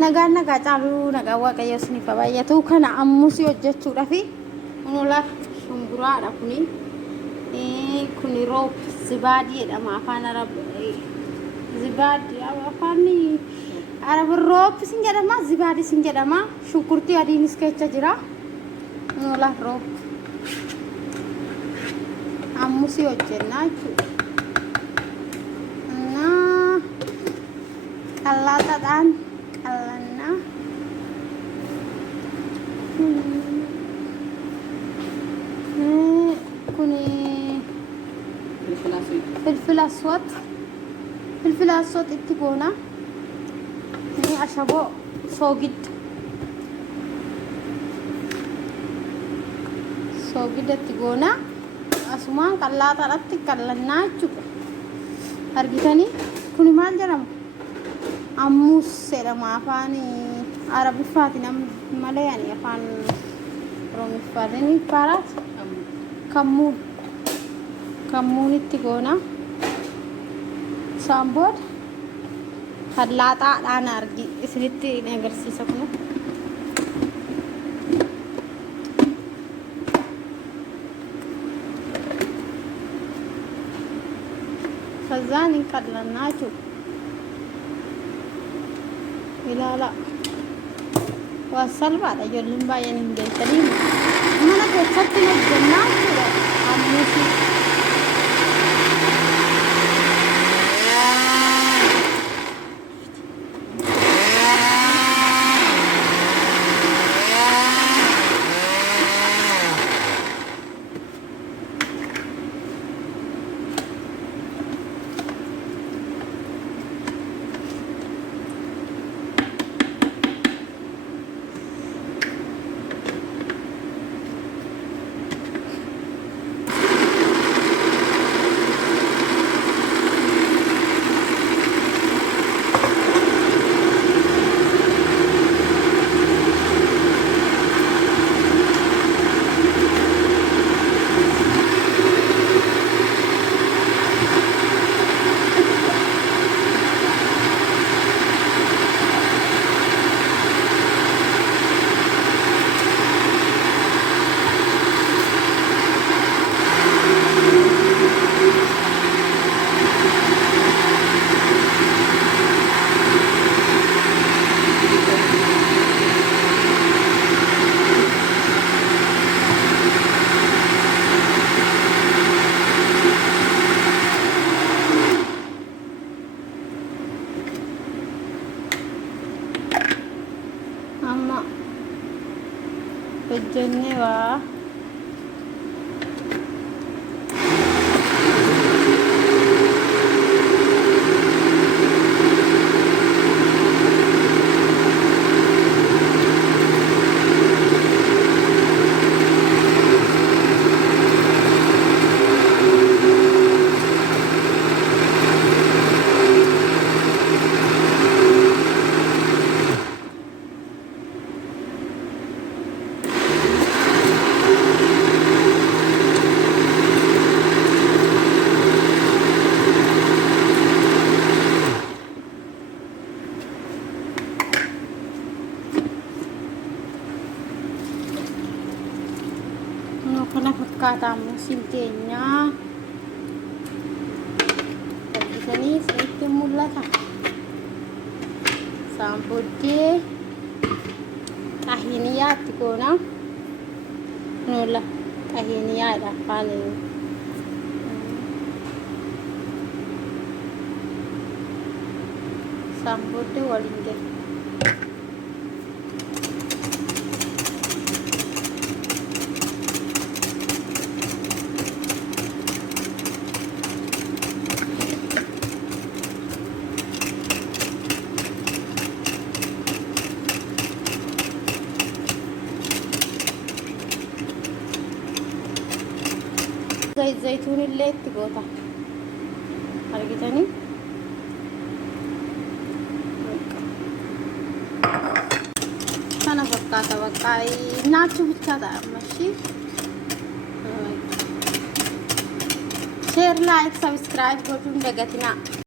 nagaa caaluu nagaa waaqayyo isiniif baay'atu kana ammusi hojjechuudha fi unola shumburaadha kuni roob zibaadii jedhama afaan arab zibaadii afaan arab roob sin jedhama zibaadii sin jedhama shunkurtii adiinis keessa jira unola roob ammusi hojjennaa jechuudha na kallataadhaan kallanna kuni فلفل اسود اتقونا يعني اشبو صوغد اتقونا اسمان قلاطه اتقلنا جب ارغيتني كوني مال جرم اموس سلام افاني عربي فاتنا مال يعني افان رومي فاتني بارات كمون اتقونا Sambot hadlata daan argi isinitti agarsiisa kun fazani kadlanna chu ilala wasal bada jollin bayan hingeltani mana keessatti hojjannaa jira ammusi hojjennewa kana fakkatamu sinteenya ini sedikit mulata sampudee tahiniyaat koona nulla tahiniyaat afaan sampudee waliin ga'e زيتون اللي تقوطه حرقتني انا فكاته بقى ناتشو بتاعه ماشي شير لايك سبسكرايب كنتم دغتنا